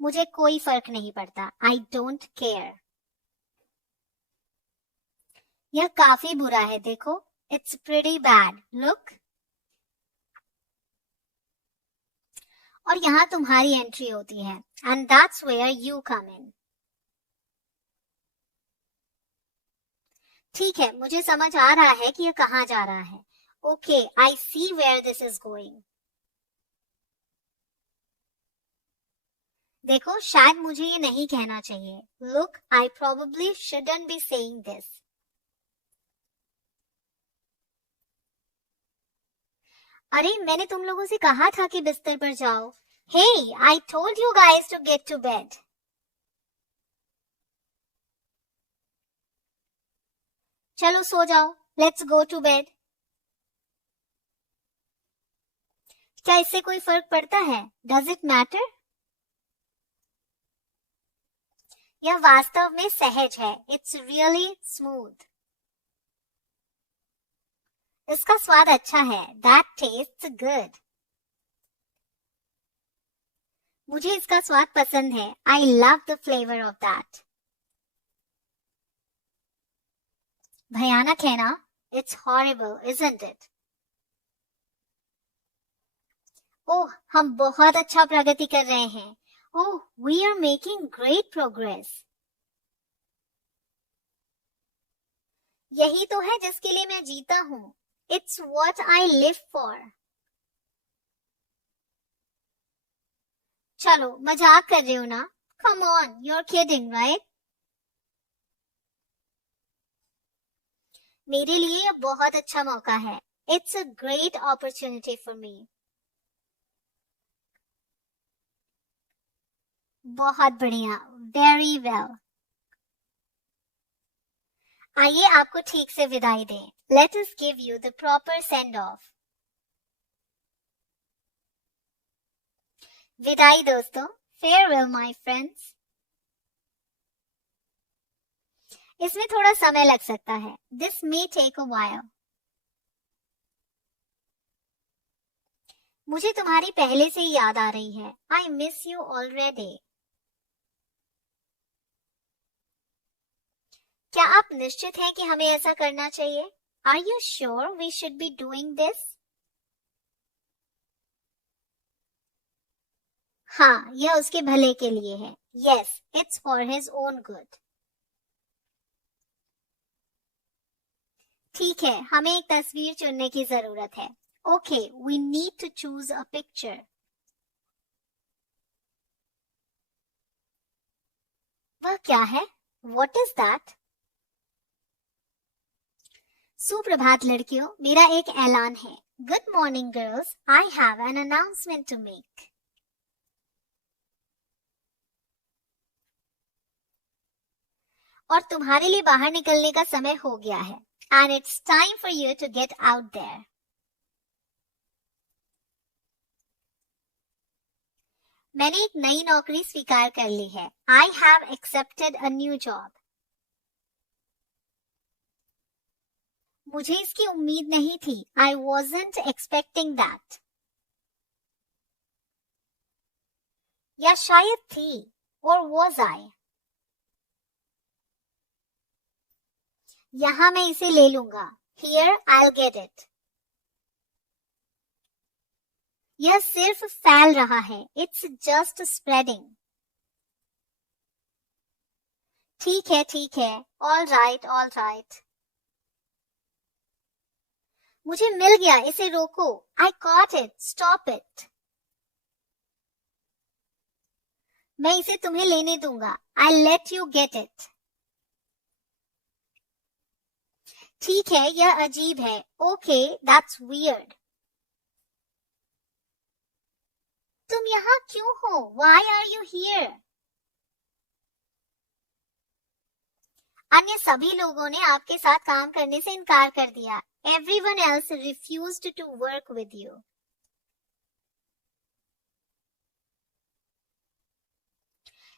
मुझे कोई फर्क नहीं पड़ता। I don't care. यह काफी बुरा है, देखो। It's pretty bad, look. और यहाँ तुम्हारी एंट्री होती है, and that's where you come in. ठीक है, मुझे समझ आ रहा है कि यह कहाँ जा रहा है। Okay, I see where this is going. देखो, शायद मुझे ये नहीं कहना चाहिए। Look, I probably shouldn't be saying this. अरे, मैंने तुम लोगों से कहा था कि बिस्तर पर जाओ। Hey, I told you guys to get to bed. चलो सो जाओ, लेट्स गो टू बेड। क्या इससे कोई फर्क पड़ता है? Does it matter? यह वास्तव में सहज है। It's really smooth. इसका स्वाद अच्छा है। That tastes good. मुझे इसका स्वाद पसंद है। I love the flavour of that. भयानक है ना? It's horrible, isn't it? ओह, हम बहुत अच्छा प्रगति कर रहे हैं। Oh, we are making great progress. यही तो है जिसके लिए मैं जीता हूँ। It's what I live for. चलो, मजाक कर रहे हो ना? Come on, you are kidding right? मेरे लिए यह बहुत अच्छा मौका है। It's a great opportunity for me. बहुत बढ़िया, वेरी वेल। आइए आपको ठीक से विदाई दें। Let us give you the proper send off. विदाई दोस्तों, फेयरवेल माय फ्रेंड्स। इसमें थोड़ा समय लग सकता है। This may take a while. मुझे तुम्हारी पहले से ही याद आ रही है। I miss you already. क्या आप निश्चित हैं कि हमें ऐसा करना चाहिए? Are you sure we should be doing this? हाँ, यह उसके भले के लिए है। Yes, it's for his own good. ठीक है, हमें एक तस्वीर चुनने की जरूरत है। Okay, we need to choose a picture. वह क्या है? What is that? सुप्रभात लड़कियों, मेरा एक ऐलान है। Good morning girls, I have an announcement to make. और तुम्हारे लिए बाहर निकलने का समय हो गया है। And it's time for you to get out there. मैंने एक नई नौकरी स्वीकार कर ली है। I have accepted a new job. मुझे इसकी उम्मीद नहीं थी। I wasn't expecting that. या शायद थी। और वॉज आई? यहां मैं इसे ले लूंगा। Here I get it. यह सिर्फ फैल रहा है। It's just spreading. ठीक है, ठीक है। All right, all right. मुझे मिल गया, इसे रोको। आई कॉट इट, स्टॉप इट। मैं इसे तुम्हें लेने दूंगा। I let you get it. ठीक है, यह अजीब है। Okay, that's weird. तुम यहाँ क्यों हो? Why are you here? अन्य सभी लोगों ने आपके साथ काम करने से इनकार कर दिया। Everyone else refused to work with you.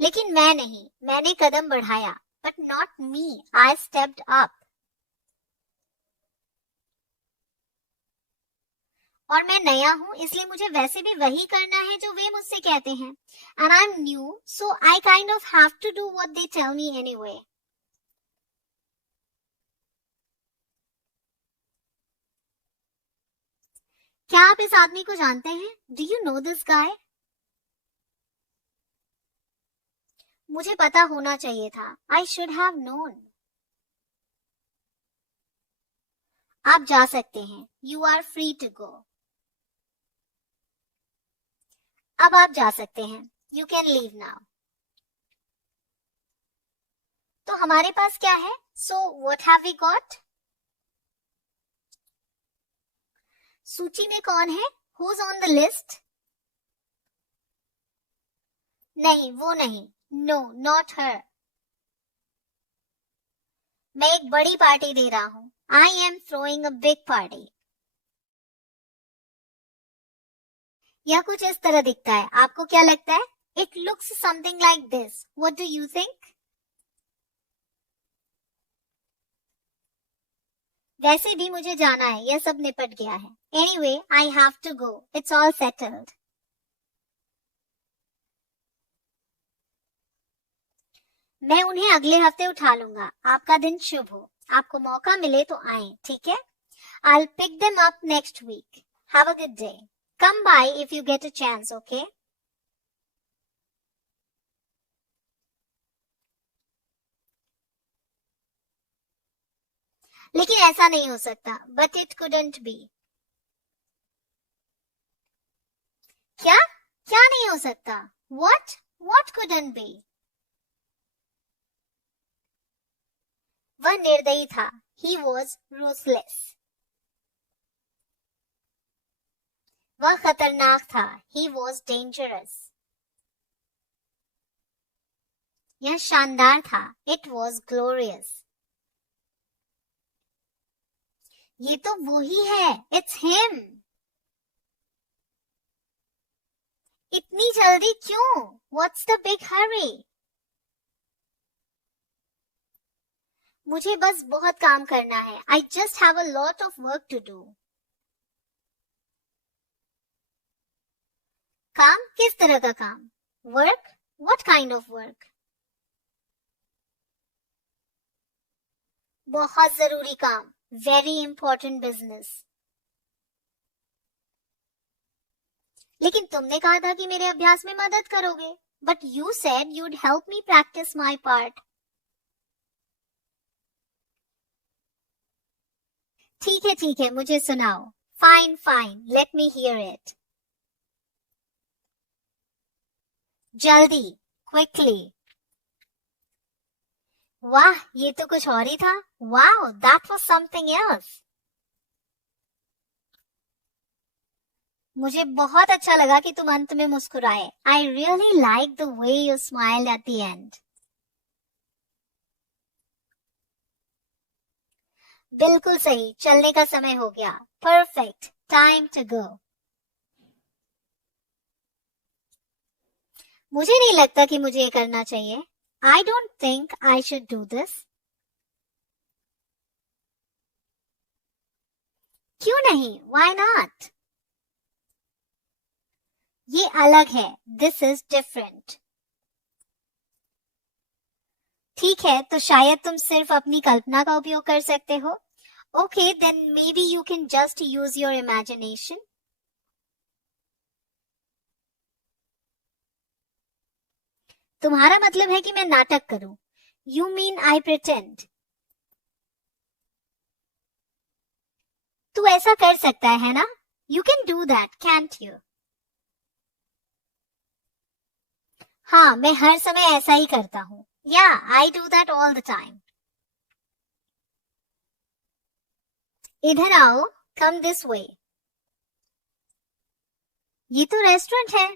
लेकिन मैं नहीं, मैंने कदम बढ़ाया। But not me, I stepped up. और मैं नया हूं इसलिए मुझे वैसे भी वही करना है जो वे मुझसे कहते हैं. And I am new so I kind of have to do what they tell me anyway. क्या आप इस आदमी को जानते हैं? Do you know this guy? मुझे पता होना चाहिए था. I should have known. आप जा सकते हैं. You are free to go. अब आप जा सकते हैं. You can leave now. तो हमारे पास क्या है? So what have we got? सूची में कौन है? Who's on the list? नहीं, वो नहीं. No, not her. मैं एक बड़ी पार्टी दे रहा हूं. I am throwing a big party. यह कुछ इस तरह दिखता है. आपको क्या लगता है? It looks something like this. What do you think? वैसे भी मुझे जाना है. यह सब निपट गया है. Anyway, I have to go. It's all settled. मैं उन्हें अगले हफ्ते उठा लूंगा. आपका दिन शुभ हो. आपको मौका मिले तो आए. ठीक है? I'll pick them up next week. Have a good day. Come by if you get a chance, okay? लेकिन ऐसा नहीं हो सकता. But it couldn't be. क्या? क्या नहीं हो सकता? What? What couldn't be? वह निर्दयी था. He was ruthless. वह खतरनाक था. He was dangerous. यह शानदार था. It was glorious. ये तो वो ही है. It's him. इतनी जल्दी क्यों? What's the big hurry? मुझे बस बहुत काम करना है. I just have a lot of work to do. काम? किस तरह का काम? Work? What kind of work? बहुत जरूरी काम. Very important business. लेकिन तुमने कहा था कि मेरे अभ्यास में मदद करोगे. But you said you'd help me practice my part. ठीक है, मुझे सुनाओ. Fine, fine. Let me hear it. जल्दी. Quickly. वाह, ये तो कुछ और ही था. Wow, that was something else. मुझे बहुत अच्छा लगा कि तुम अंत में मुस्कुराए. I really liked the way you smiled at the end. बिल्कुल सही. चलने का समय हो गया. Perfect. Time to go. मुझे नहीं लगता कि मुझे ये करना चाहिए. I don't think I should do this. क्यों नहीं? Why not? ये अलग है. This is different. ठीक है, तो शायद तुम सिर्फ अपनी कल्पना का उपयोग कर सकते हो. Okay, then maybe you can just use your imagination. तुम्हारा मतलब है कि मैं नाटक करूं. You mean I pretend. तू ऐसा कर सकता है ना? You can do that, can't you? हाँ, मैं हर समय ऐसा ही करता हूँ. Yeah, I do that all the time. इधर आओ. Come this way. ये तो रेस्टोरेंट है.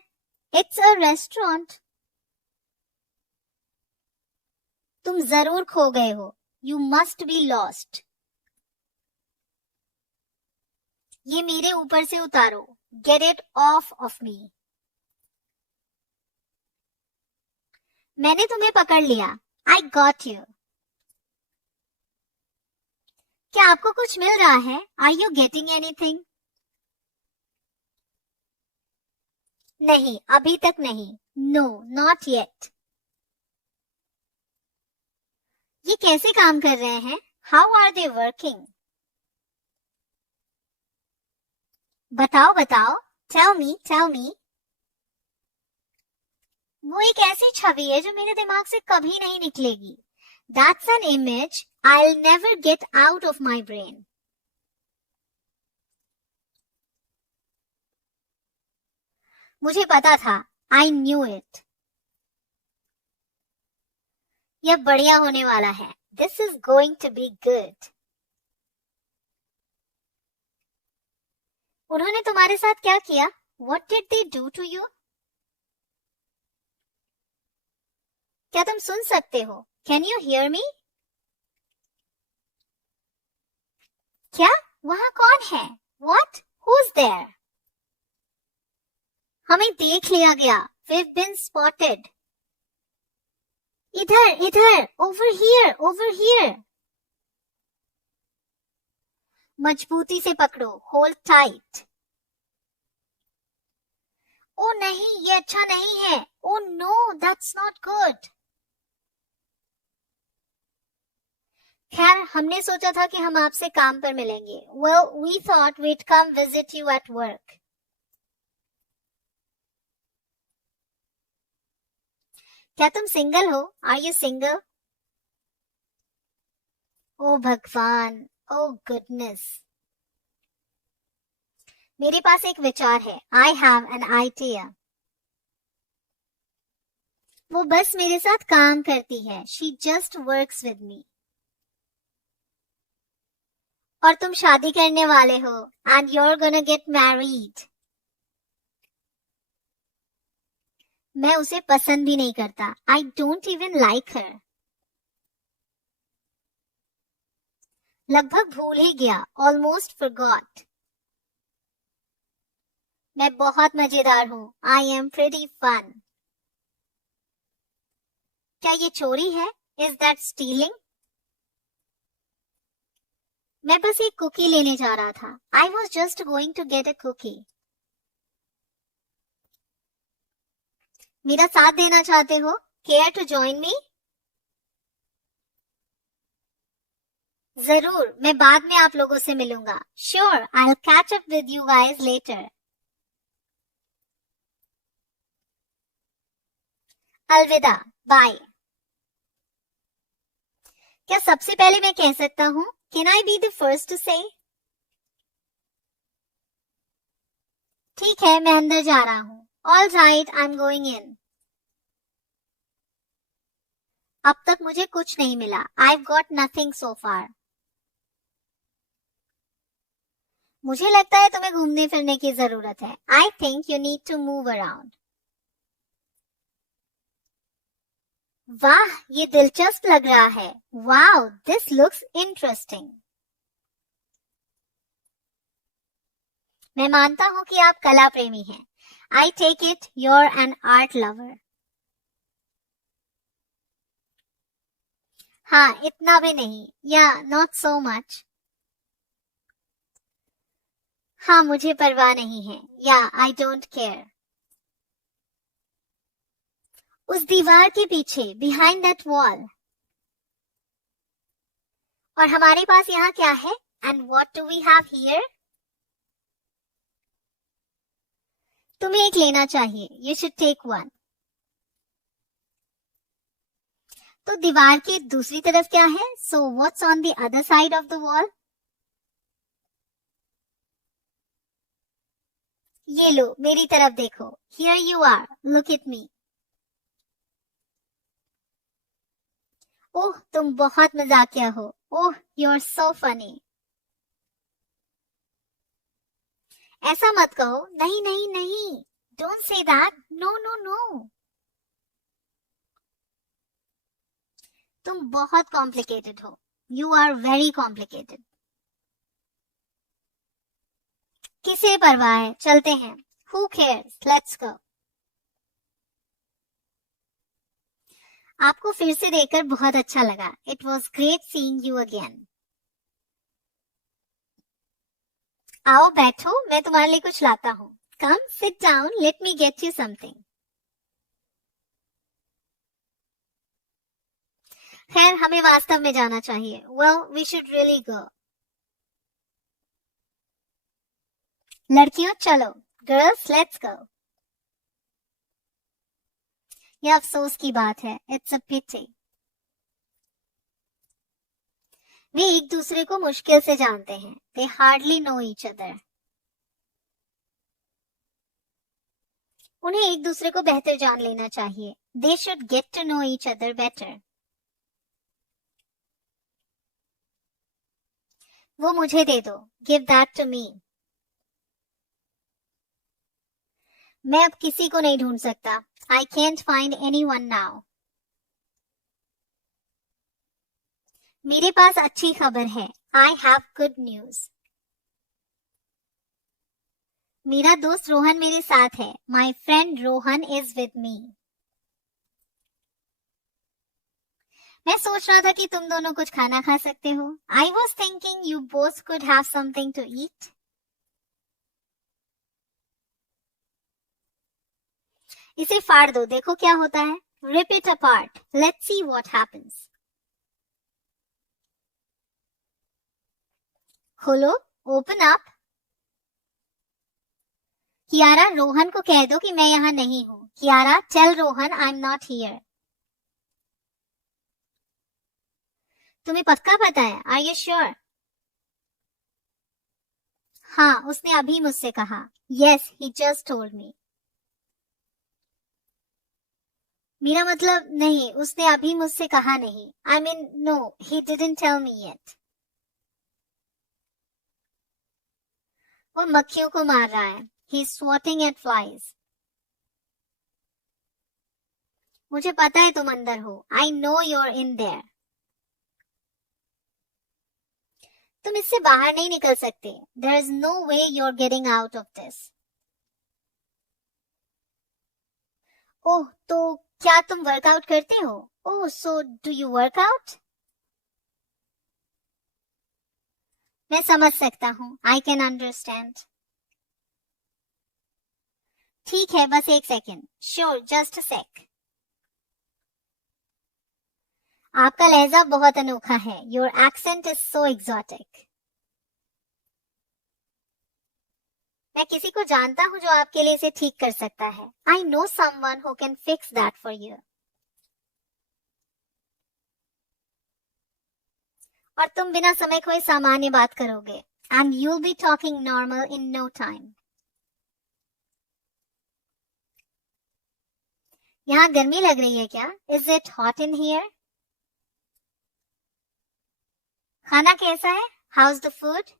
It's a restaurant. तुम जरूर खो गए हो. You must be lost. ये मेरे ऊपर से उतारो. Get it off of me. मैंने तुम्हें पकड़ लिया. I got you. क्या आपको कुछ मिल रहा है? Are you getting anything? नहीं, अभी तक नहीं. No, not yet. ये कैसे काम कर रहे हैं? How are they working? बताओ बताओ. Tell me, tell me. वो एक ऐसी छवि है जो मेरे दिमाग से कभी नहीं निकलेगी. That's an image I'll never get out of my brain. मुझे पता था. I knew it. यह बढ़िया होने वाला है. This is going to be good. उन्होंने तुम्हारे साथ क्या किया? What did they do to you? क्या तुम सुन सकते हो? Can you hear me? क्या? वहां कौन है? What? Who's there? हमें देख लिया गया. We've been spotted. इधर, इधर. Over here, over here. मजबूती से पकड़ो. Hold tight. ओ नहीं, ये अच्छा नहीं है. Oh no, that's not good. खैर, हमने सोचा था कि हम आपसे काम पर मिलेंगे. Well, we thought we'd come visit you at work. क्या तुम सिंगल हो? Are you single? ओ भगवान, ओ गुडनेस. मेरे पास एक विचार है. I have an idea. वो बस मेरे साथ काम करती है. She just works with me. और तुम शादी करने वाले हो. And you're gonna get married. मैं उसे पसंद भी नहीं करता. I don't even like her. लगभग भूल ही गया. Almost forgot. मैं बहुत मजेदार हूँ. I am pretty fun. क्या ये चोरी है? Is that stealing? मैं बस एक कुकी लेने जा रहा था. I was just going to get a cookie. मेरा साथ देना चाहते हो? Care to join me? जरूर, मैं बाद में आप लोगों से मिलूंगा. Sure, I'll catch up with you guys later. अलविदा, बाय. क्या सबसे पहले मैं कह सकता हूँ? Can I be the first to say? ठीक है, मैं अंदर जा रहा हूँ. All right, I'm going in. अब तक मुझे कुछ नहीं मिला. I've got nothing so far. मुझे लगता है तुम्हें घूमने फिरने की जरूरत है. I think you need to move around. वाह, ये दिलचस्प लग रहा है. Wow, this looks interesting. मैं मानता हूँ कि आप कला प्रेमी हैं. I take it you're an art lover. हाँ, इतना भी नहीं. Yeah, not so much. हाँ, मुझे परवाह नहीं है. Yeah, I don't care. उस दीवार के पीछे, behind that wall. और हमारे पास यहाँ क्या है? And what do we have here? तुम्हें एक लेना चाहिए. You should take one. तो दीवार के दूसरी तरफ क्या है? So what's on the other side of the wall? ये लो, मेरी तरफ देखो. Here you are. Look at me. ओह, तुम बहुत मजाकिया हो. ओह, you're so funny. ऐसा मत कहो. नहीं नहीं नहीं. Don't say that. No no no. तुम बहुत कॉम्प्लिकेटेड हो. You are very complicated. किसे परवाह है? चलते हैं. Who cares? Let's go. आपको फिर से देखकर बहुत अच्छा लगा. It was great seeing you again. आओ बैठो, मैं तुम्हारे लिए कुछ लाता हूँ. Come, sit down. Let me get you something. खैर हमें वास्तव में जाना चाहिए. Well, we should really go. लड़कियों चलो. Girls, let's go. यह अफसोस की बात है. It's a pity. वे एक दूसरे को मुश्किल से जानते हैं. They hardly know each other. उन्हें एक दूसरे को बेहतर जान लेना चाहिए. They should get to know each other better. वो मुझे दे दो. Give that to me. मैं अब किसी को नहीं ढूंढ सकता. I can't find anyone now. मेरे पास अच्छी खबर है. I have good news. मेरा दोस्त रोहन मेरे साथ है. My friend Rohan is with me. मैं सोच रहा था कि तुम दोनों कुछ खाना खा सकते हो. I was thinking you both could have something to eat. इसे फाड़ दो. देखो क्या होता है. Rip it apart. Let's see what happens. खोलो. Open up. कियारा, रोहन को कह दो कि मैं यहाँ नहीं हूँ. Kiara, tell Rohan I'm not here. तुम्हें पक्का पता है. Are you sure? हाँ, उसने अभी मुझसे कहा. Yes, he just told me. मेरा मतलब नहीं, उसने अभी मुझसे कहा नहीं. I mean, no, he didn't tell me yet. वो मक्खियों को मार रहा है. He's swatting at flies. मुझे पता है तुम अंदर हो. I know you're in there. तुम इससे बाहर नहीं निकल सकते. There is no way you're getting out of this. ओह, तो क्या तुम वर्कआउट करते हो? ओह, so do you work out? मैं समझ सकता हूँ. I can understand. ठीक है, बस एक second. Sure, just a sec. आपका लहजा बहुत अनोखा है. Your accent is so exotic. मैं किसी को जानता हूँ जो आपके लिए इसे ठीक कर सकता है. I know someone who can fix that for you. और तुम बिना समय खोए सामान्य बात करोगे. And you'll be talking normal in no time. यहाँ गर्मी लग रही है क्या? Is it hot in here? खाना कैसा है? How's the food?